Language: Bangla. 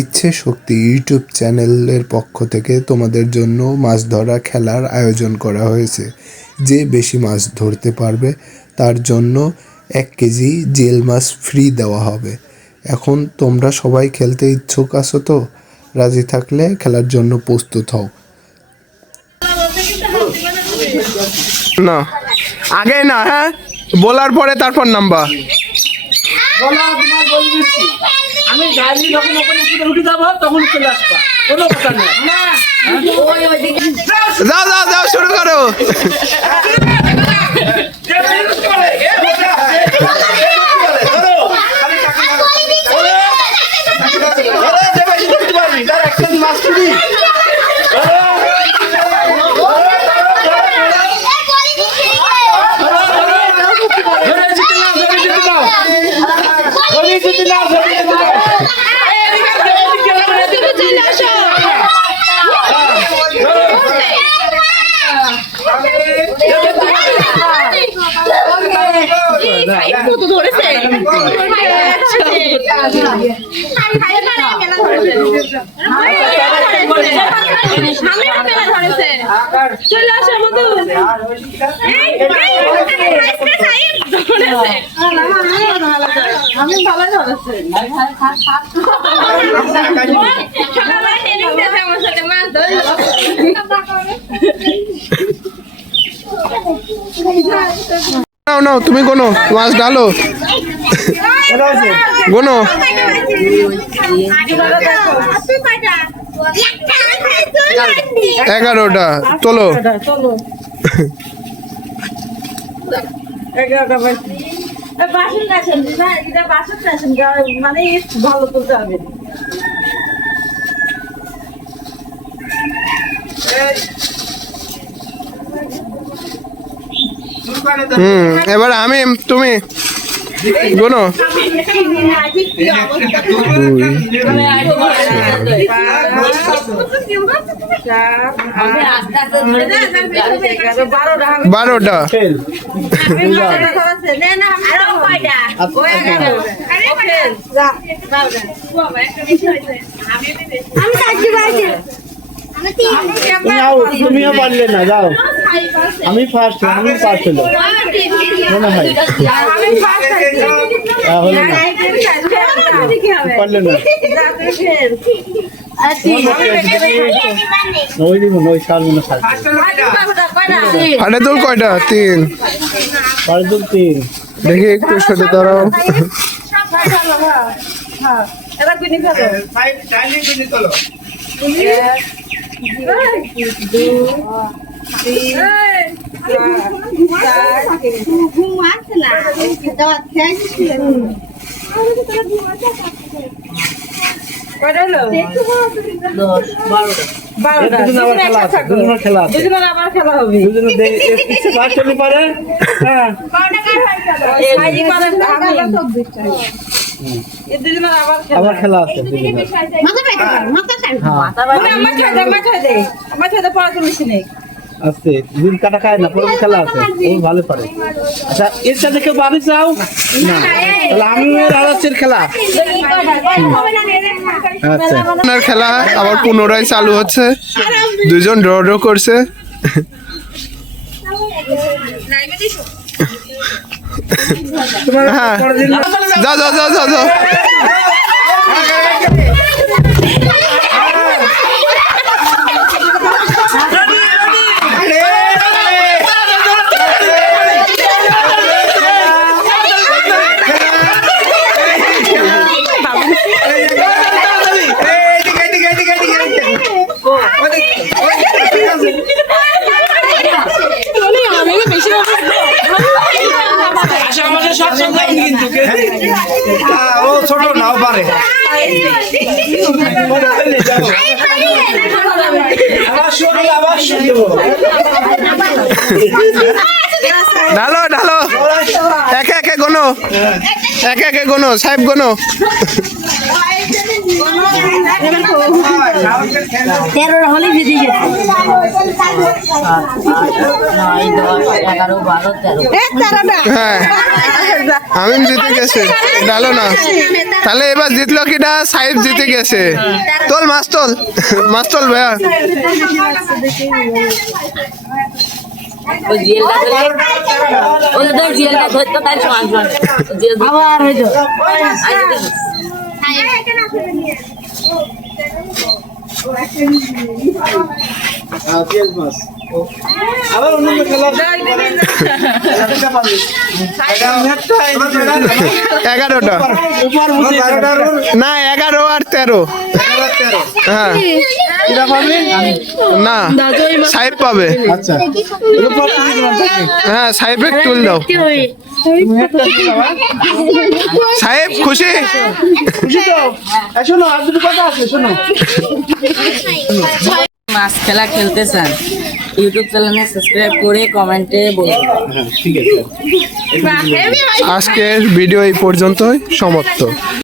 ইচ্ছে শক্তি ইউটিউব চ্যানেলের পক্ষ থেকে তোমাদের জন্য মাছ ধরা খেলার আয়োজন করা হয়েছে। যে বেশি মাছ ধরতে পারবে তার জন্য 1 কেজি জিওল মাছ ফ্রি দেওয়া হবে। এখন তোমরা সবাই খেলতে ইচ্ছুক আছো তো? রাজি থাকলে খেলার জন্য প্রস্তুত হও। না আগে না, হ্যাঁ বলার পরে তারপর নাম্বার। আমি গাড়ি যখন ওখানে উঠে যাবো তখন চলে আসবা, কোনো কথা নেই। যাও যাও যাও, শুরু করো। নাও নাও, তুমি কোনো মাছ ঢালো, গোনো। 11টা তোলো। 11টা বাসন কাছেন না, এটা বাসন কাছেন মানে ভালো করতে হবে। এবার আমি, তুমি গোনো। বারোটা। তুমিও পারলে না, যাও। আমি ফার্স্ট, আমি ফার্স্ট হলো মনে হয়, তাহলে না পারলে না। ওই দিব ওই সার মনে হয়। আরে তোর কয়টা? 3। সাড়ে 3। দেখি একটু সরে দাঁড়াও। আবার খেলা আছে, আছে দিন কাটা খায় না, পরে খেলা আছে, ও ভালো পারে। আচ্ছা এর সাথে কেউ বাড়ি যাও না, তাহলে আমি রাজাচ্ছের খেলা। আচ্ছা আপনার খেলা আবার পুনরায় চালু হচ্ছে। 2জন ড্র ড্র করছে। হ্যাঁ যাও যাও যাও যাও যাও। ও ছোট নাও পারে। ঢালো ঢালো, একে একে গোনো। গোনো, একে একে গোনো, সাহেব গোনো। 13 হলে জিতে গেছে 9 10 11 12 13 হ্যাঁ আমি জিতে গেছে, ডালো না। তাহলে এবার জিতলো কিনা? সাহেব জিতে গেছে। তোল মাছ তোল, মাছ তোল ভাইয়া। ওই জিএলটা ধরে ওই ধর জিএলটা ধরতো তাই সমান সমান জিএল আবার হইতো আবার অন্য খেলা আছে। 11টা উপর মুছে না, 11 আর 13। হ্যাঁ কিরা পাবে? না, সাহেব পাবে। আচ্ছা উপর থেকে দিলাম তাকে। হ্যাঁ সাহেব তুল দাও। সাহেব খুশি? খুশি তো? এই শোনো আর দুটো কথা আছে, শোনো। মাছ খেলা খেলতে চান ইউটিউব চ্যানেলে সাবস্ক্রাইব করে কমেন্টে বলুন। হ্যাঁ ঠিক আছে। আজকের ভিডিও এই পর্যন্তই সমাপ্ত।